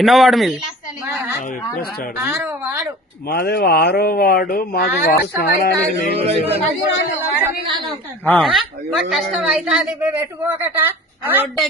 ఎన్నో వాడు మీది మాదే ఆరో వాడు మాకు వాడు పెట్టుకోకట పోయి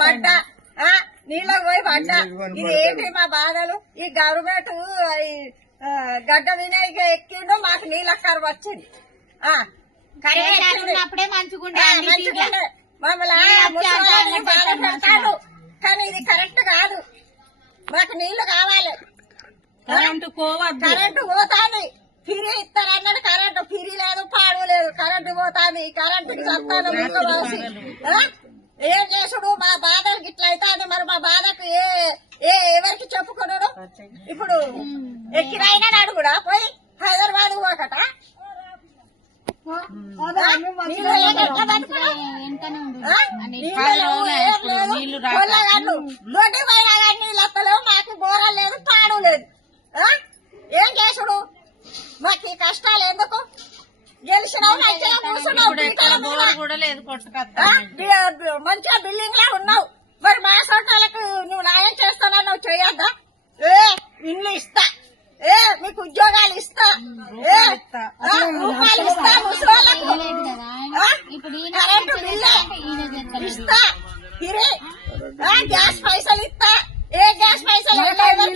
పడ్డ ఇది ఏంటి మా బాధలు ఈ గవర్నమెంట్ గడ్డ వినాయక ఎక్కిండో మాకు నీళ్ళక్కర వచ్చింది కానీ ఇది కరెక్ట్ కాదు మాకు నీళ్లు కావాలి కరెంటు పోవద్దు కరెంటు పోతాంది ఫిరీ ఇస్తారన్నాడు కరెంటు ఫిరీ లేదు పాడు లేదు కరెంటు పోతాంది కరెంటు చస్తాను ఏం చేసుడు మా బాధలకు ఇట్లా అవుతుంది మరి మా బాధకు ఏ ఏ ఎవరికి చెప్పుకున్నాడు ఇప్పుడు ఎక్కిరాయినా కూడా పోయి హైదరాబాద్ పోకట నీళ్ళత్తలేవు మాకు బోర లేదు పాడు లేదు ఏం చేసుడు మాకు ఈ కష్టాలు ఎందుకు గెలిచినావు మంచిగా బిల్డింగ్ లా ఉన్నావు మరి మా సోటాలకు నువ్వు న్యాయం చేస్తానని నువ్వు చేయొద్దా ఏ ఇల్లు ఇస్తా నీకు ఉద్యోగాలు ఇస్తా రూపాయలు ఇస్తా ముసోళ్ళకు కరెంటు ఇస్తా ఇరే గ్యాస్ పైసలు ఇస్తా ఏ గ్యాస్ పైసలు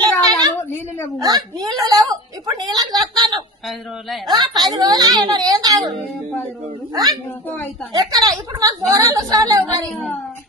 నీళ్లు లేవు ఇప్పుడు నీళ్ళకి వస్తాను పది రోజులు ఏం తాగు ఎక్కడ ఇప్పుడు మాకు దూరాలు చూడలేవు మరి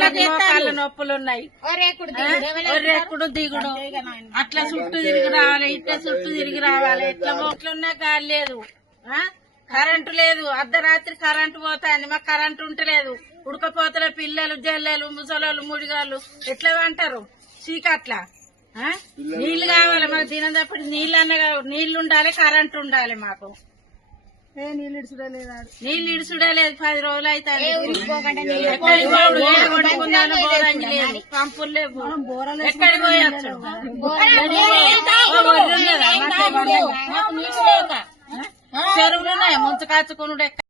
మోకాళ్ళ నొప్పులు ఉన్నాయి దిగుడు అట్లా చుట్టూ తిరిగి రావాలి ఇట్లా చుట్టూ తిరిగి రావాలి ఎట్లా మోట్లున్నా గాలి లేదు కరెంటు లేదు అర్ధరాత్రి కరెంటు పోతాంది మాకు కరెంటు ఉంటలేదు ఉడకపోతల పిల్లలు జల్లెలు ముసలోళ్ళు ముడిగాళ్ళు ఎట్లా అంటారు చీకట్లా నీళ్లు కావాలి మాకు దినం నీళ్ళు అన్న నీళ్లు ఉండాలి కరెంటు ఉండాలి మాకు నీళ్ళు ఇడుచుడలేదు పది రోజులు అయితే పంపులు లేవు చెరువులున్నాయి ముంచు కాచుకున్నాడు